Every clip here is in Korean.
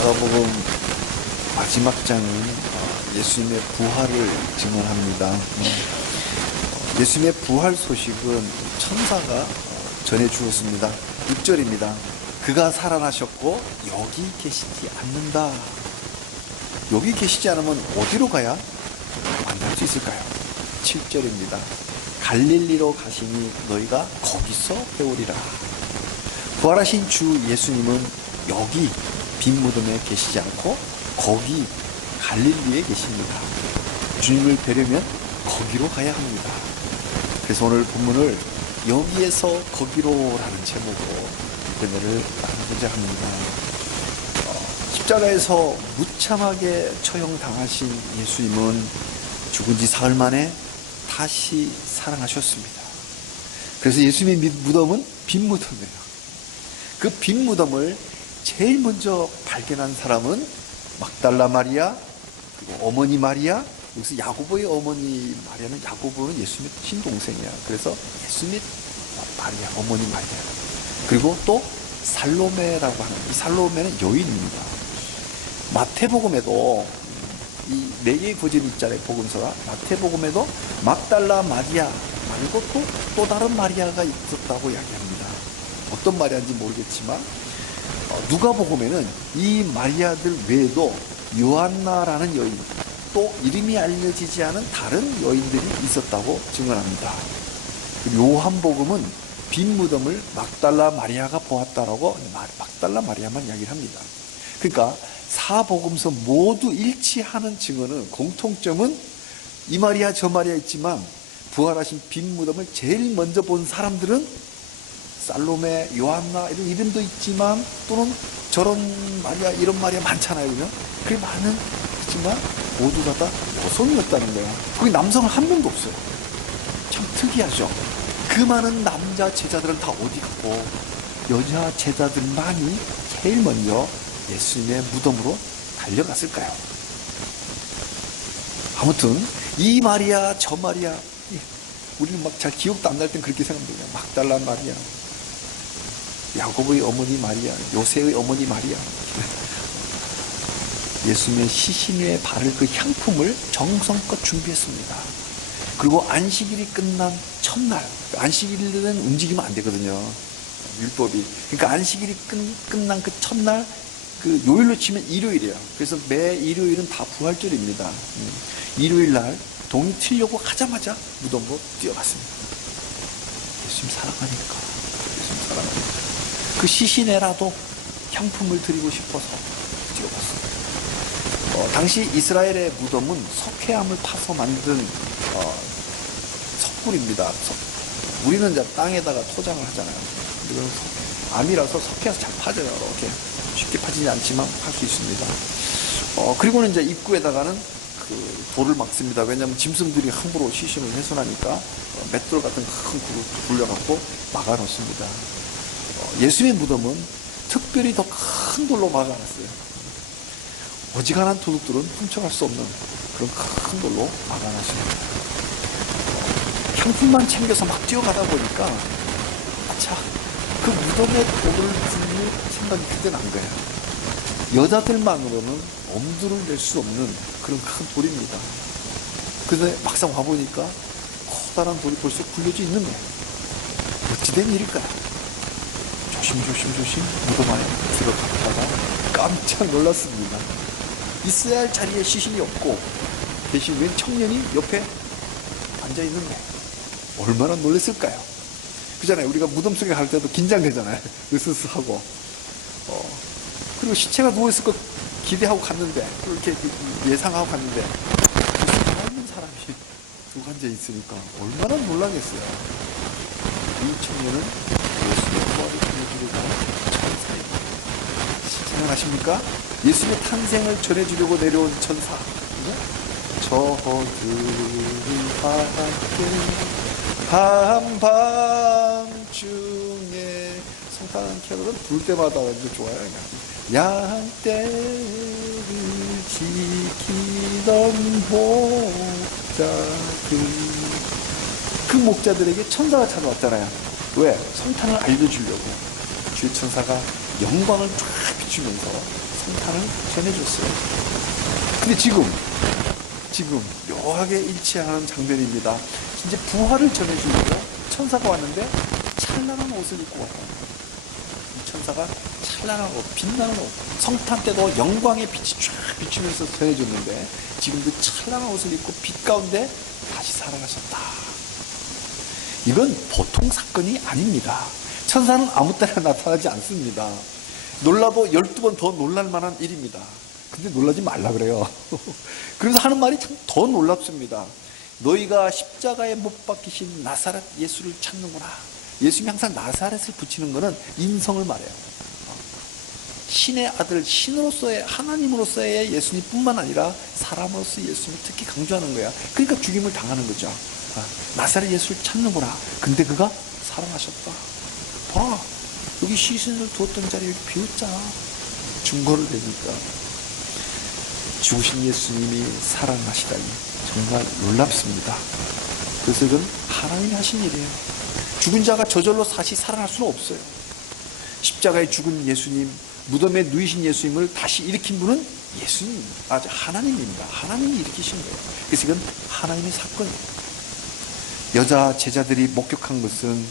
마가복음 마지막 장은 어, 예수님의 부활을 증언합니다. 음. 예수님의 부활 소식은 천사가 전해 주었습니다. 6절입니다. 그가 살아나셨고 여기 계시지 않는다. 여기 계시지 않으면 어디로 가야 만날 수 있을까요? 7절입니다. 갈릴리로 가시니 너희가 거기서 배우리라. 부활하신 주 예수님은 여기 빈 무덤에 계시지 않고 거기 갈릴리에 계십니다. 주님을 뵈려면 거기로 가야 합니다. 그래서 오늘 본문을 여기에서 거기로라는 제목으로 은혜를 나누고자 합니다. 어, 십자가에서 무참하게 처형당하신 예수님은 죽은 지 사흘 만에 다시 살아나셨습니다. 그래서 예수님의 무덤은 빈 무덤이에요. 그 빈 무덤을 제일 먼저 발견한 사람은 막달라 마리아, 그리고 어머니 마리아, 여기서 야고보의 어머니 마리아는 야고보는 예수님의 친동생이야. 그래서 예수님의 마리아, 어머니 마리아. 그리고 또 살로메라고 하는 이 살로메는 여인입니다. 마태복음에도 이 네 개의 버전 있잖아요. 복음서가 마태복음에도 막달라 마리아 말고 또, 또 다른 마리아가 있었다고 이야기합니다. 어떤 마리아인지 모르겠지만 어, 누가 복음에는 이 마리아들 외에도 요한나라는 여인 또 이름이 알려지지 않은 다른 여인들이 있었다고 증언합니다. 요한복음은 빈 무덤을 막달라 마리아가 보았다라고 막달라 마리아만 이야기를 합니다. 그러니까 사복음서 모두 일치하는 증언은 공통점은 이 마리아 저 마리아 있지만 부활하신 빈 무덤을 제일 먼저 본 사람들은 살로메, 요한나 이런 이름도 있지만 또는 저런 마리아 이런 마리아 많잖아요, 그죠? 그 많은 있지만 모두가 다 여성이었다는 거야. 거기 남성은 한 명도 없어요. 참 특이하죠. 그 많은 남자 제자들은 다 어디 갔고 여자 제자들만이 제일 먼저 예수님의 무덤으로 달려갔을까요? 아무튼 이 마리아 저 마리아 우리는 막 잘 기억도 안 날 땐 그렇게 생각합니다. 막달라 마리아, 야곱의 어머니 마리아, 요새의 어머니 마리아. 예수님의 시신에 바를 그 향품을 정성껏 준비했습니다. 그리고 안식일이 끝난 첫날, 안식일은 움직이면 안 되거든요. 율법이. 그러니까 안식일이 끝, 끝난 그 첫날, 그 요일로 치면 일요일이에요. 그래서 매 일요일은 다 부활절입니다. 음. 일요일 날 동이 튀려고 하자마자 무덤으로 뛰어갔습니다. 예수님 사랑하니까. 예수님 사랑하니까. 그 시신에라도 향품을 드리고 싶어서 뛰어갔습니다. 어, 당시 이스라엘의 무덤은 석회암을 파서 만든 어, 석굴입니다. 석, 우리는 이제 땅에다가 토장을 하잖아요. 이건 암이라서 석회에서 잘 파져요. 이렇게 쉽게 파지지 않지만 팔 수 있습니다. 어, 그리고는 이제 입구에다가는 그 돌을 막습니다. 왜냐하면 짐승들이 함부로 시신을 훼손하니까 어, 맷돌 같은 큰 굴을 굴려갖고 막아놓습니다. 어, 예수의 무덤은 특별히 더 큰 돌로 막아놨어요. 어지간한 도둑들은 훔쳐갈 수 없는 그런 큰 돌로 막아놨습니다. 어, 향품만 챙겨서 막 뛰어가다 보니까 아차 그 무덤에 돌을 붓는 생각이 그때 난 거예요. 여자들만으로는 엄두를 낼 수 없는 그런 큰 돌입니다. 그래서 막상 와보니까 커다란 돌이 벌써 굴려져 있는 거예요. 어찌된 일일까요? 조심조심 조심 무덤 안에 들어갔다가 깜짝 놀랐습니다. 있어야 할 자리에 시신이 없고 대신 웬 청년이 옆에 앉아 있는데 얼마나 놀랐을까요? 그잖아요. 우리가 무덤 속에 갈 때도 긴장되잖아요. 으스스하고. 어, 그리고 시체가 누워 있을 거 기대하고 갔는데, 그렇게 예상하고 갔는데, 젊은 사람이 누구 앉아 있으니까 얼마나 놀라겠어요. 이 청년은 예수의 부활을 전해주려고 천사입니다. 생각하십니까? 예수의 탄생을 전해주려고 내려온 천사. 저들이 밖에 한밤중에 성탄 캐롤은 부를 때마다 아주 좋아요. 양떼를 지키던 목자들 그 목자들에게 천사가 찾아왔잖아요. 왜? 성탄을 알려주려고 주의 천사가 영광을 쫙 비추면서 성탄을 전해줬어요. 근데 지금 지금 묘하게 일치하는 장면입니다. 이제 부활을 전해주고 천사가 왔는데 찬란한 옷을 입고 왔다. 이 천사가 찬란한 옷, 빛나는 옷. 성탄 때도 영광의 빛이 쫙 비추면서 전해줬는데 지금도 찬란한 옷을 입고 빛 가운데 다시 살아가셨다. 이건 보통 사건이 아닙니다. 천사는 아무 때나 나타나지 않습니다. 놀라도 12번 더 놀랄 만한 일입니다. 근데 놀라지 말라 그래요. 그래서 하는 말이 참 더 놀랍습니다. 너희가 십자가에 못 박히신 나사렛 예수를 찾는구나. 예수님이 항상 나사렛을 붙이는 것은 인성을 말해요. 신의 아들, 신으로서의, 하나님으로서의 예수님뿐만 아니라 사람으로서 예수님을 특히 강조하는 거야. 그러니까 죽임을 당하는 거죠. 아, 나사렛 예수를 찾는구나. 근데 그가 살아나셨다. 봐. 여기 시신을 두었던 자리를 비웠잖아. 증거를 대니까. 죽으신 예수님이 살아나시다니 정말 놀랍습니다. 그래서 이건 하나님이 하신 일이에요. 죽은 자가 저절로 다시 살아날 수는 없어요. 십자가에 죽은 예수님, 무덤에 누이신 예수님을 다시 일으킨 분은 예수님, 아, 하나님입니다. 하나님이 일으키신 거예요. 그래서 이건 하나님의 사건이에요. 여자 제자들이 목격한 것은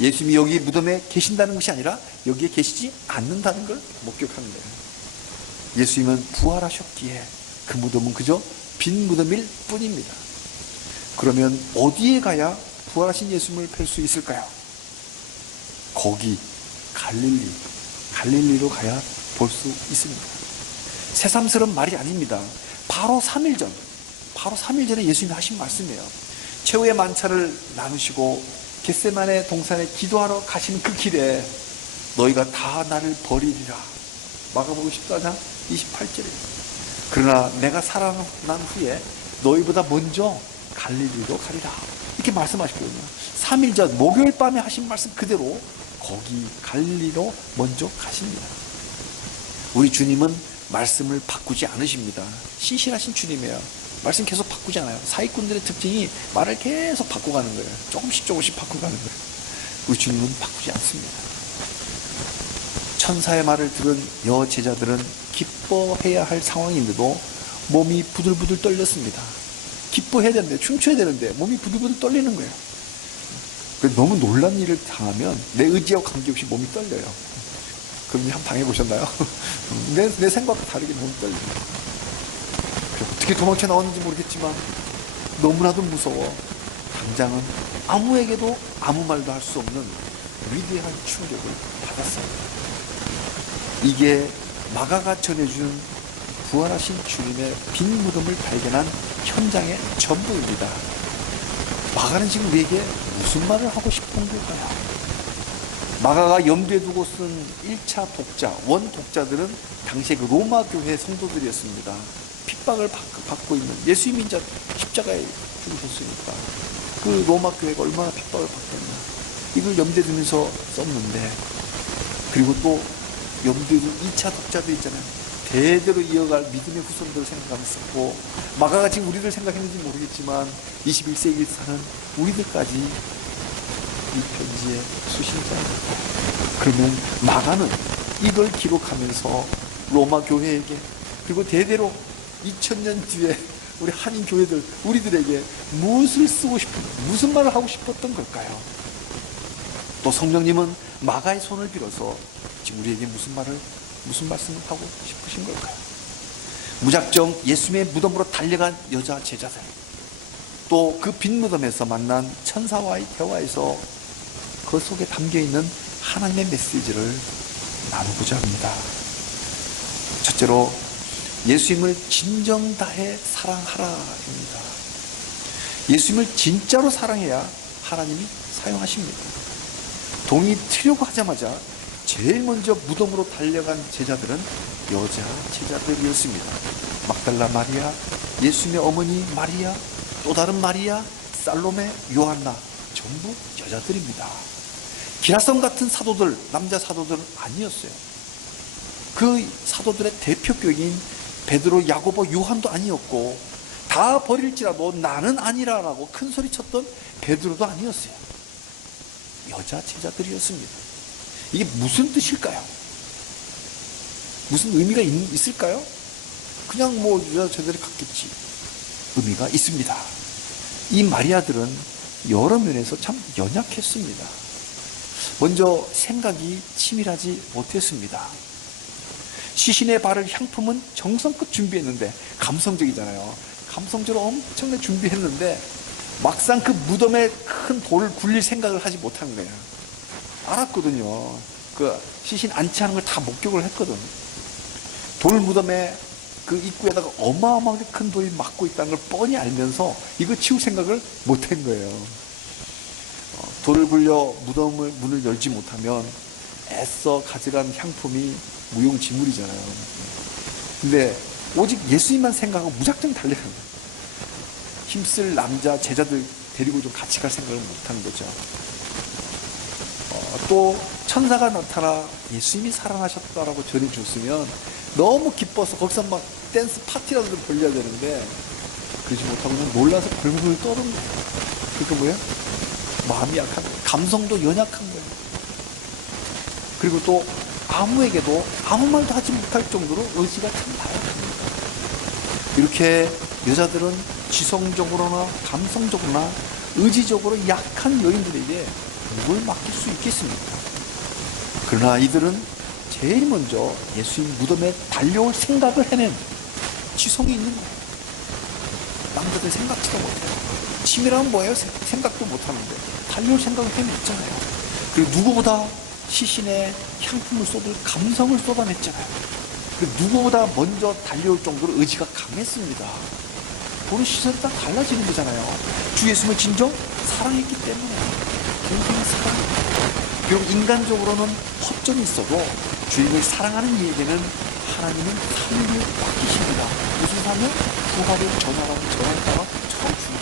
예수님이 여기 무덤에 계신다는 것이 아니라 여기에 계시지 않는다는 걸 목격한 거예요. 예수님은 부활하셨기에 그 무덤은 그저 빈 무덤일 뿐입니다. 그러면 어디에 가야 부활하신 예수님을 뵐 수 있을까요? 거기 갈릴리, 갈릴리로 가야 볼 수 있습니다. 새삼스러운 말이 아닙니다. 바로 3일 전, 바로 3일 전에 예수님이 하신 말씀이에요. 최후의 만찬을 나누시고 겟세만의 동산에 기도하러 가시는 그 길에 너희가 다 나를 버리리라. 마가복음 14장 28절에 그러나 내가 살아난 후에 너희보다 먼저 갈릴리로 가리라. 이렇게 말씀하셨거든요. 3일 전 목요일 밤에 하신 말씀 그대로 거기 갈릴리로 먼저 가십니다. 우리 주님은 말씀을 바꾸지 않으십니다. 신실하신 주님이에요. 말씀 계속 바꾸지 않아요. 사기꾼들의 특징이 말을 계속 바꿔가는 거예요. 조금씩 조금씩 바꿔가는 거예요. 우리 주님은 바꾸지 않습니다. 천사의 말을 들은 여 제자들은 기뻐해야 할 상황인데도 몸이 부들부들 떨렸습니다. 기뻐해야 되는데, 춤춰야 되는데, 몸이 부들부들 떨리는 거예요. 너무 놀란 일을 당하면 내 의지와 관계없이 몸이 떨려요. 그럼 한번 당해보셨나요? 내, 내 생각과 다르게 몸이 떨려요. 어떻게 도망쳐 나왔는지 모르겠지만 너무나도 무서워. 당장은 아무에게도 아무 말도 할 수 없는 위대한 충격을 받았어요. 이게 마가가 전해준 부활하신 주님의 빈 무덤을 발견한 현장의 전부입니다. 마가는 지금 우리에게 무슨 말을 하고 싶은 걸까요? 마가가 염두에 두고 쓴 1차 독자, 원 독자들은 당시에 그 로마 교회 성도들이었습니다. 핍박을 받고 있는 예수님이 이제 십자가에 죽으셨으니까 그 로마 교회가 얼마나 핍박을 받겠나 이걸 염두에 두면서 썼는데 그리고 또 염두에 둔 2차 독자들 있잖아요. 대대로 이어갈 믿음의 후손들을 생각하면서 썼고 마가가 지금 우리를 생각했는지 모르겠지만 21세기에 사는 우리들까지 이 편지의 수신자입니다 그러면 마가는 이걸 기록하면서 로마 교회에게 그리고 대대로 2000년 뒤에 우리 한인 교회들, 우리들에게 무엇을 쓰고 싶은, 무슨 말을 하고 싶었던 걸까요? 또 성령님은 마가의 손을 빌어서 지금 우리에게 무슨 말을, 무슨 말씀을 하고 싶으신 걸까요? 무작정 예수님의 무덤으로 달려간 여자 제자들, 또 그 빈 무덤에서 만난 천사와의 대화에서 그 속에 담겨 있는 하나님의 메시지를 나누고자 합니다. 첫째로 예수님을 진정 다해 사랑하라입니다. 예수님을 진짜로 사랑해야 하나님이 사용하십니다. 동이 트려고 하자마자 제일 먼저 무덤으로 달려간 제자들은 여자 제자들이었습니다. 막달라 마리아, 예수님의 어머니 마리아, 또 다른 마리아, 살로메, 요한나 전부 여자들입니다. 기라성 같은 사도들, 남자 사도들은 아니었어요. 그 사도들의 대표격인 베드로, 야고보, 요한도 아니었고 다 버릴지라도 나는 아니라라고 큰 소리 쳤던 베드로도 아니었어요. 여자 제자들이었습니다. 이게 무슨 뜻일까요? 무슨 의미가 있, 을까요 그냥 뭐 여자 제자들이 갔겠지. 의미가 있습니다. 이 마리아들은 여러 면에서 참 연약했습니다. 먼저 생각이 치밀하지 못했습니다. 시신의 발을 향품은 정성껏 준비했는데 감성적이잖아요. 감성적으로 엄청나게 준비했는데 막상 그 무덤에 큰 돌을 굴릴 생각을 하지 못한 거예요. 알았거든요. 그 시신 안치하는 걸 다 목격을 했거든. 돌 무덤에 그 입구에다가 어마어마하게 큰 돌이 막고 있다는 걸 뻔히 알면서 이거 치울 생각을 못 한 거예요. 어, 돌을 굴려 무덤을 문을 열지 못하면 애써 가져간 향품이 무용지물이잖아요. 근데 오직 예수님만 생각하고 무작정 거예요. 힘쓸 남자 제자들 데리고 좀 같이 갈 생각을 못한 거죠. 어, 또 천사가 나타나 예수님이 살아나셨다라고 전해줬으면 너무 기뻐서 거기서 막 댄스 파티라도 좀 벌려야 되는데 그러지 못하고 그냥 놀라서 벌벌 떠는 거예요. 그러니까 뭐예요? 마음이 약한 거예요. 감성도 연약한 거예요. 그리고 또 아무에게도 아무 말도 하지 못할 정도로 의지가 참 나약합니다. 이렇게 여자들은 지성적으로나 감성적으로나 의지적으로 약한 여인들에게 누굴 맡길 수 있겠습니까? 그러나 이들은 제일 먼저 예수님 무덤에 달려올 생각을 해낸 지성이 있는 거예요. 남자들 생각지도 못해요. 치밀하면 뭐예요? 세- 생각도 못하는데 달려올 생각을 해냈잖아요. 그리고 누구보다 시신에 향품을 쏟을 감성을 쏟아냈잖아요. 누구보다 먼저 달려올 정도로 의지가 강했습니다. 보는 시선이 딱 달라지는 거잖아요. 주 예수님을 진정 사랑했기 때문에 굉장히 사랑합니다. 비록 인간적으로는 허점이 있어도 주님을 사랑하는 이에게는 하나님은 삶을 맡기십니다. 무슨 삶을? 부활을 전하라고 전할까가 처음 주는.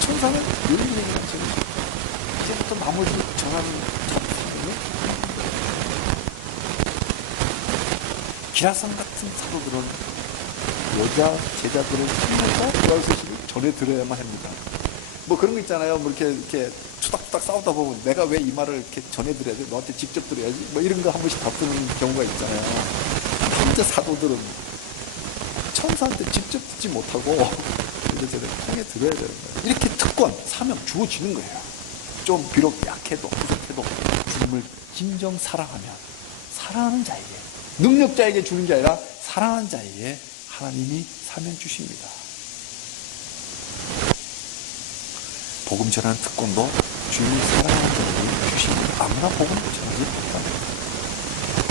천사는 여인에게만 전해 이제부터 나머지 전하는 첫 삶을 기라성 같은 사도들은 여자 제자들을 살려서 부활 소식을 전해 드려야만 합니다. 뭐 그런 거 있잖아요. 뭐 이렇게 이렇게 투닥투닥 싸우다 보면 내가 왜 이 말을 이렇게 전해 드려야 돼? 너한테 직접 드려야지. 뭐 이런 거 한 번씩 다투는 경우가 있잖아요. 진짜 사도들은 천사한테 직접 듣지 못하고 여자들을 통해 들어야 되는 거예요. 이렇게 특권, 사명 주어지는 거예요. 좀 비록 약해도 부족해도 주님을 진정 사랑하면 사랑하는 자에게 능력자에게 주는 게 아니라 사랑하는 자에게 하나님이 사명 주십니다. 복음 전하는 특권도 주님이 사랑하는 자에게 주십니다. 아무나 복음 전하지 못합니다.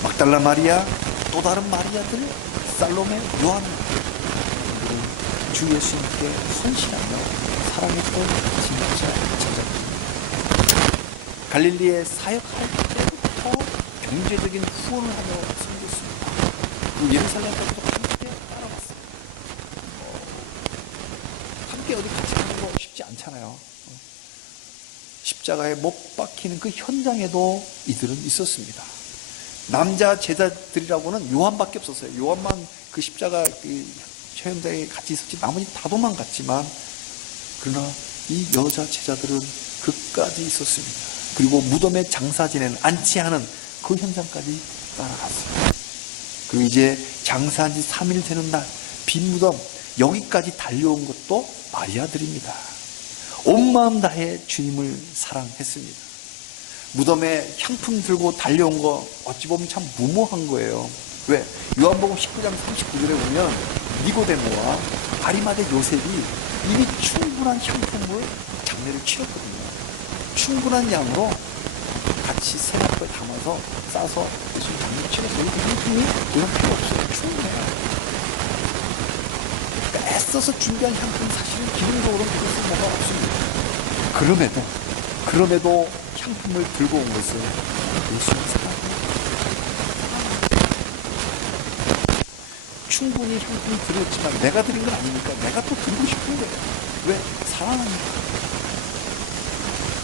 막달라 마리아, 또 다른 마리아들, 살로메, 요한 주 예수님께 헌신하며 사랑했던 진짜 제자입니다. 갈릴리에 사역할 때부터 경제적인 후원을 하며 예루살렘 때부터 함께 따라갔어요. 어, 함께 어디 같이 가는 거 쉽지 않잖아요. 어. 십자가에 못 박히는 그 현장에도 이들은 있었습니다. 남자 제자들이라고는 요한밖에 없었어요. 요한만 그 십자가 그 현장에 같이 있었지 나머지 다 도망갔지만 그러나 이 여자 제자들은 끝까지 있었습니다. 그리고 무덤에 장사 지내는 안치하는 그 현장까지 따라갔어요. 그리고 이제 장사한 지 3일 되는 날, 빈 무덤, 여기까지 달려온 것도 마리아들입니다. 온 마음 다해 주님을 사랑했습니다. 무덤에 향품 들고 달려온 거 어찌 보면 참 무모한 거예요. 왜? 요한복음 19장 39절에 보면 니고데모와 아리마대 요셉이 이미 충분한 향품을 장례를 치렀거든요. 충분한 양으로 같이 세납에 담아서 싸서 예수님 장례를 치렀어요. 이 향품이 이런 필요 없어요. 충분해요. 그러니까 애써서 준비한 향품 사실은 기능적으로는 그 쓸모가 없습니다. 그럼에도 그럼에도 향품을 들고 온 것은 예수님 사랑. 충분히 향품이 들었지만 내가 드린 건 아니니까 내가 또 드리고 싶은 거예요. 왜? 사랑하니까.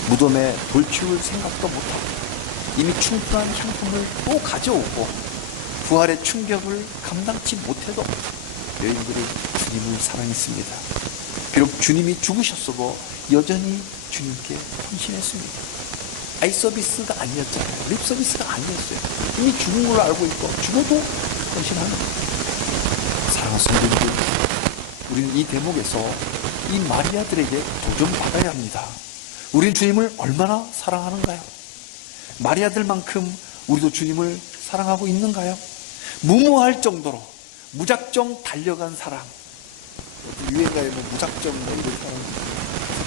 무덤에 돌치울 생각도 못하고 이미 충분한 향품을 또 가져오고 부활의 충격을 감당치 못해도 여인들이 주님을 사랑했습니다. 비록 주님이 죽으셨어도 여전히 주님께 헌신했습니다. 아이 서비스가 아니었잖아요. 립 서비스가 아니었어요. 이미 죽은 걸 알고 있고 죽어도 헌신하는 사랑하는 성도들 우리는 이 대목에서 이 마리아들에게 도전받아야 합니다. 우린 주님을 얼마나 사랑하는가요? 마리아들만큼 우리도 주님을 사랑하고 있는가요? 무모할 정도로 무작정 달려간 사랑. 유행가에 뭐 무작정 뭐 이런 사람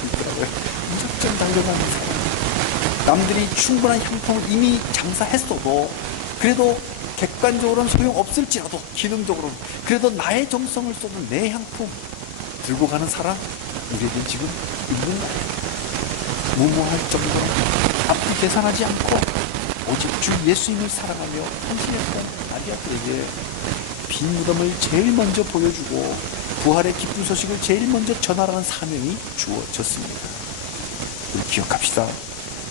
있더라고요. 무작정 달려가는 사람. 남들이 충분한 향품을 이미 장사했어도 그래도 객관적으로는 소용없을지라도 기능적으로는 그래도 나의 정성을 쏟은 내 향품 들고 가는 사람 우리에게 지금 있는 거예요. 무모할 정도로 앞뒤 계산하지 않고 오직 주 예수님을 사랑하며 헌신했던 마리아들에게 빈 무덤을 제일 먼저 보여주고 부활의 기쁜 소식을 제일 먼저 전하라는 사명이 주어졌습니다. 기억합시다.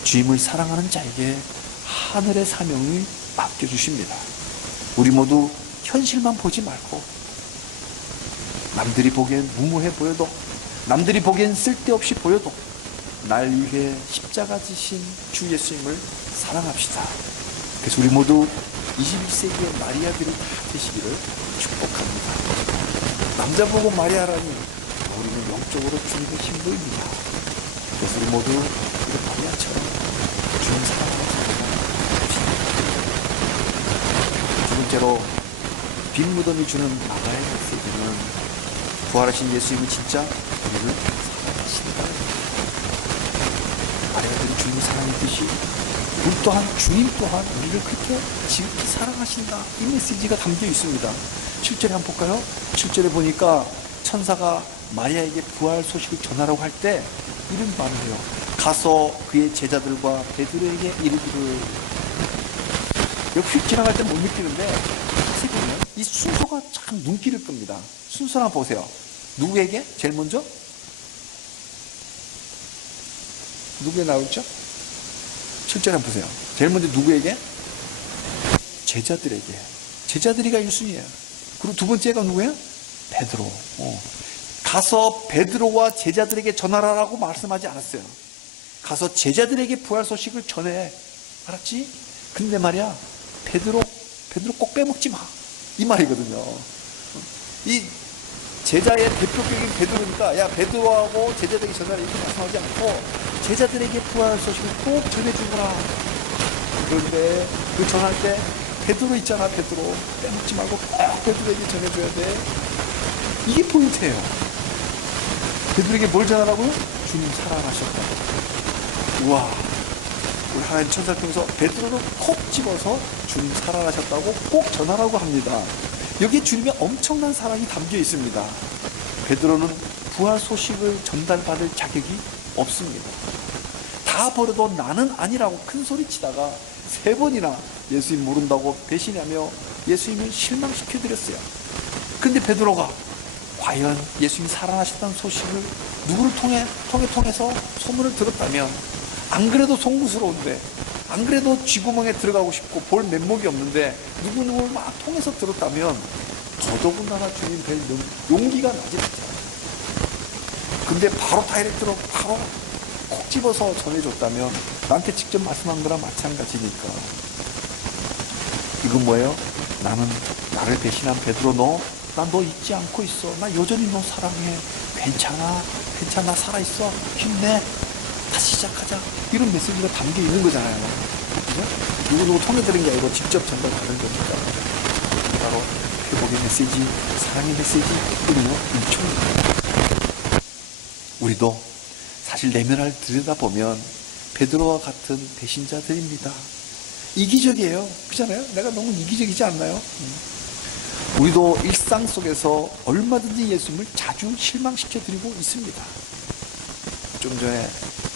주임을 사랑하는 자에게 하늘의 사명을 맡겨주십니다. 우리 모두 현실만 보지 말고 남들이 보기엔 무모해 보여도 남들이 보기엔 쓸데없이 보여도 날 위해 십자가 지신 주 예수님을 사랑합시다. 그래서 우리 모두 21세기의 마리아들이 되시기를 축복합니다. 남자 보고 마리아라니 우리는 영적으로 주님의 힘보입니다. 그래서 우리 모두 우리 마리아처럼 주님 사랑하는 두 번째로 빈 무덤이 주는 나가의 메시지는 부활하신 예수님이 진짜 우리를 사랑하신다. 마리아들이 주님 사랑했듯이 우리 또한 주님 또한 우리를 그렇게 지극히 사랑하신다. 이 메시지가 담겨 있습니다. 7절에 한번 볼까요? 7절에 보니까 천사가 마리아에게 부활 소식을 전하라고 할 때 이런 말을 해요. 가서 그의 제자들과 베드로에게 이르기를 여기 휙 지나갈 때 못 느끼는데 보면 이 순서가 참 눈길을 끕니다. 순서 한번 보세요. 누구에게? 제일 먼저? 누구에 나오죠? 7절 한번 보세요. 제일 먼저 누구에게? 제자들에게. 제자들이가 1순위예요. 그리고 두 번째가 누구예요? 베드로. 어. 가서 베드로와 제자들에게 전하라라고 말씀하지 않았어요. 가서 제자들에게 부활 소식을 전해. 알았지? 근데 말이야, 베드로, 베드로 꼭 빼먹지 마. 이 말이거든요. 이 제자의 대표격인 베드로니까, 야, 베드로하고 제자들에게 전하라 이렇게 말씀하지 않고, 제자들에게 부활 소식을 꼭 전해주거라. 그런데 그 전할 때, 베드로 있잖아, 베드로. 빼먹지 말고 꼭 베드로에게 전해줘야 돼. 이게 포인트예요. 베드로에게 뭘 전하라고요? 주님 사랑하셨다. 우와. 우리 하나님 천사를 통해서 베드로를 콕 집어서 주님 사랑하셨다고 꼭 전하라고 합니다. 여기에 주님의 엄청난 사랑이 담겨 있습니다. 베드로는 부활 소식을 전달받을 자격이 없습니다. 다 버려도 나는 아니라고 큰 소리 치다가 세 번이나 예수님 모른다고 배신하며 예수님을 실망시켜 드렸어요. 근데 베드로가 과연 예수님이 살아나셨다는 소식을 누구를 통해 통해 통해서 소문을 들었다면 안 그래도 송구스러운데 안 그래도 쥐구멍에 들어가고 싶고 볼 면목이 없는데 누구누구를 막 통해서 들었다면 더더군다나 주님 뵐 용기가 나지 않잖아요. 근데 바로 다이렉트로 바로 콕 집어서 전해줬다면 나한테 직접 말씀한 거랑 마찬가지니까 이건 뭐예요? 나는 나를 배신한 베드로 너나너 잊지 않고 있어. 나 여전히 너 사랑해. 괜찮아. 괜찮아. 살아있어. 힘내. 다시 시작하자. 이런 메시지가 담겨 있는 거잖아요. 그죠? 누구누구 통해 들은 게 아니고 직접 전달받은 거니까. 바로 회복의 메시지, 사랑의 메시지, 우리는 일종입니다. 우리도 사실 내면을 들여다보면 베드로와 같은 배신자들입니다. 이기적이에요. 그잖아요? 내가 너무 이기적이지 않나요? 우리도 일상 속에서 얼마든지 예수님을 자주 실망시켜 드리고 있습니다. 좀 전에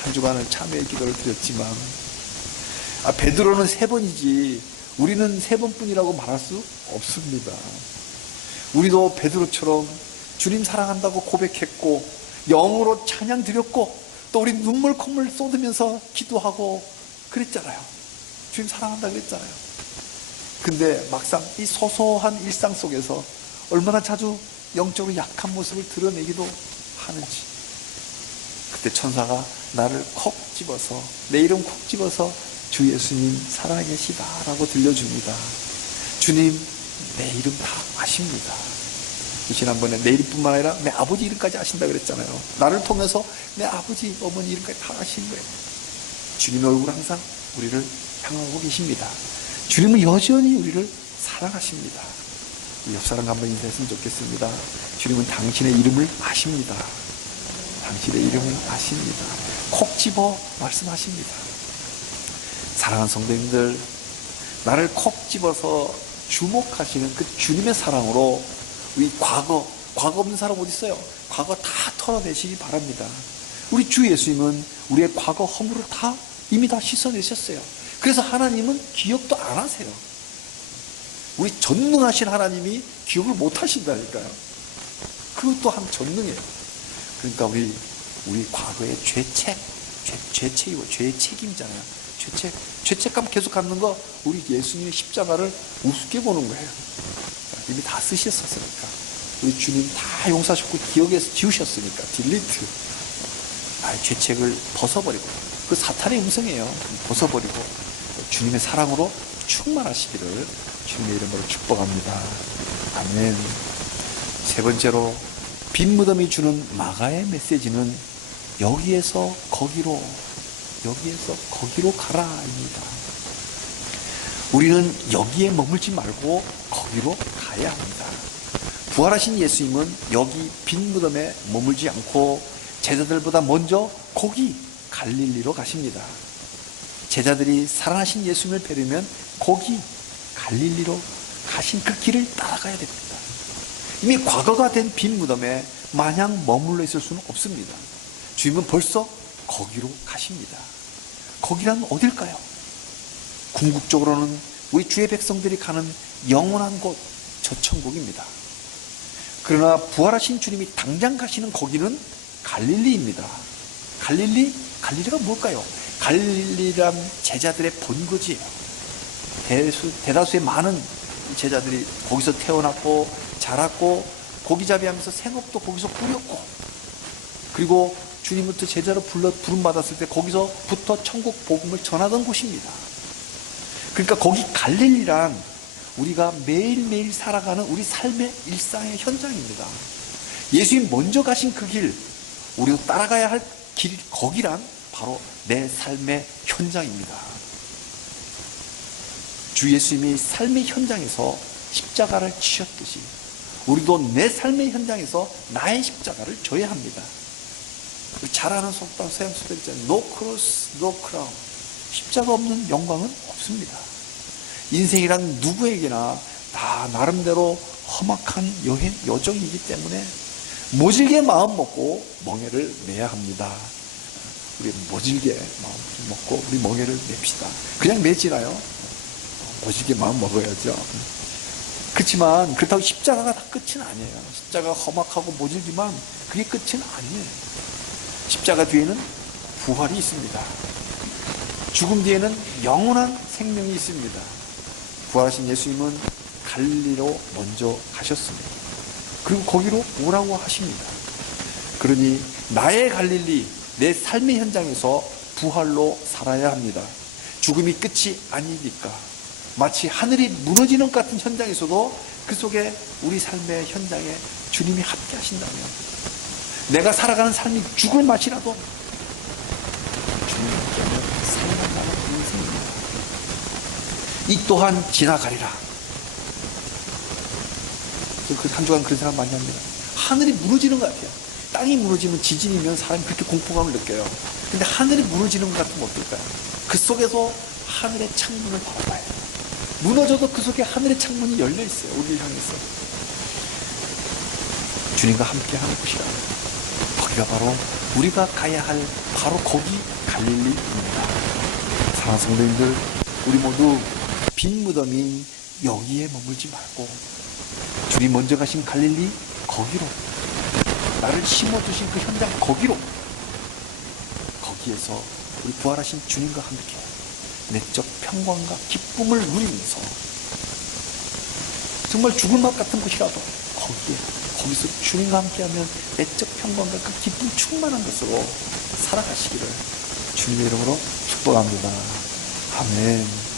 한 주간을 참회의 기도를 드렸지만, 아, 베드로는 세 번이지, 우리는 세 번뿐이라고 말할 수 없습니다. 우리도 베드로처럼 주님 사랑한다고 고백했고, 영으로 찬양 드렸고, 또 우리 눈물 콧물 쏟으면서 기도하고 그랬잖아요. 주님 사랑한다 그랬잖아요. 근데 막상 이 소소한 일상 속에서 얼마나 자주 영적으로 약한 모습을 드러내기도 하는지. 그때 천사가 나를 콕 집어서, 내 이름 콕 집어서 주 예수님 살아계시다라고 들려줍니다. 주님, 내 이름 다 아십니다. 지난번에 내 이름뿐만 아니라 내 아버지 이름까지 아신다 그랬잖아요. 나를 통해서 내 아버지, 어머니 이름까지 다 아시는 거예요. 주님의 얼굴 항상 우리를 향하고 계십니다. 주님은 여전히 우리를 사랑하십니다. 옆 사람 한번 인사했으면 좋겠습니다. 주님은 당신의 이름을 아십니다. 당신의 이름을 아십니다. 콕 집어 말씀하십니다. 사랑하는 성도님들, 나를 콕 집어서 주목하시는 그 주님의 사랑으로 우리 과거, 과거 없는 사람 어디 있어요? 과거 다 털어내시기 바랍니다. 우리 주 예수님은 우리의 과거 허물을 다 이미 다 씻어내셨어요. 그래서 하나님은 기억도 안 하세요. 우리 전능하신 하나님이 기억을 못 하신다니까요. 그것도 한 전능이에요. 그러니까 우리 우리 과거의 죄책, 죄, 죄책이고 죄의 책임잖아요. 죄책, 죄책감 계속 갖는 거 우리 예수님의 십자가를 우습게 보는 거예요. 이미 다 쓰셨었으니까. 우리 주님 다 용서하셨고 기억에서 지우셨으니까 딜리트. 아, 죄책을 벗어버리고 그 사탄의 음성이에요. 벗어버리고 주님의 사랑으로 충만하시기를 주님의 이름으로 축복합니다. 아멘. 세 번째로 빈 무덤이 주는 마가의 메시지는 여기에서 거기로 여기에서 거기로 가라입니다. 우리는 여기에 머물지 말고 거기로 가야 합니다. 부활하신 예수님은 여기 빈 무덤에 머물지 않고 제자들보다 먼저 거기 갈릴리로 가십니다. 제자들이 살아나신 예수님을 뵈려면 거기 갈릴리로 가신 그 길을 따라가야 됩니다. 이미 과거가 된 빈 무덤에 마냥 머물러 있을 수는 없습니다. 주님은 벌써 거기로 가십니다. 거기란 어딜까요? 궁극적으로는 우리 주의 백성들이 가는 영원한 곳, 저 천국입니다. 그러나 부활하신 주님이 당장 가시는 거기는 갈릴리입니다. 갈릴리? 갈릴리가 뭘까요? 갈릴리란 제자들의 본거지예요. 대수, 대다수의 많은 제자들이 거기서 태어났고 자랐고 고기잡이 하면서 생업도 거기서 꾸렸고 그리고 주님부터 제자로 불러 부름 받았을 때 거기서부터 천국 복음을 전하던 곳입니다. 그러니까 거기 갈릴리란 우리가 매일매일 살아가는 우리 삶의 일상의 현장입니다. 예수님 먼저 가신 그 길, 우리도 따라가야 할 길, 거기란 바로 내 삶의 현장입니다. 주 예수님이 삶의 현장에서 십자가를 지셨듯이 우리도 내 삶의 현장에서 나의 십자가를 져야 합니다. 잘 아는 속담, 서양 속담 있잖아요. No cross, no crown. 십자가 없는 영광은 없습니다. 인생이란 누구에게나 다 나름대로 험악한 여행, 여정이기 때문에 모질게 마음 먹고 멍해를 내야 합니다. 우리 모질게 마음 먹고 우리 멍해를 냅시다. 그냥 매지나요? 모질게 마음 먹어야죠. 그렇지만 그렇다고 십자가가 다 끝은 아니에요. 십자가 험악하고 모질지만 그게 끝은 아니에요. 십자가 뒤에는 부활이 있습니다. 죽음 뒤에는 영원한 생명이 있습니다. 부활하신 예수님은 갈리로 먼저 가셨습니다. 그리고 거기로 오라고 하십니다. 그러니 나의 갈릴리, 내 삶의 현장에서 부활로 살아야 합니다. 죽음이 끝이 아니니까. 마치 하늘이 무너지는 것 같은 현장에서도 그 속에 우리 삶의 현장에 주님이 함께 하신다면 내가 살아가는 삶이 죽을 맛이라도 주님이 함께하면 살아나는 인생입니다. 이 또한 지나가리라. 그한 주간 그런 생각 많이 합니다. 하늘이 무너지는 것 같아요. 땅이 무너지면 지진이면 사람이 그렇게 공포감을 느껴요. 근데 하늘이 무너지는 것 같으면 어떨까요? 그 속에서 하늘의 창문을 바라봐요. 무너져도 그 속에 하늘의 창문이 열려 있어요. 우리를 향해서. 주님과 함께 하는 곳이라. 거기가 바로 우리가 가야 할 바로 거기 갈릴리입니다. 사랑하는 성도님들, 우리 모두 빈 무덤인 여기에 머물지 말고 주님 먼저 가신 갈릴리 거기로 나를 심어두신 그 현장 거기로 거기에서 우리 부활하신 주님과 함께 내적 평강과 기쁨을 누리면서 정말 죽을 맛 같은 곳이라도 거기에 거기서 주님과 함께하면 내적 평강과 그 기쁨 충만한 것으로 살아가시기를 주님의 이름으로 축복합니다. 아멘.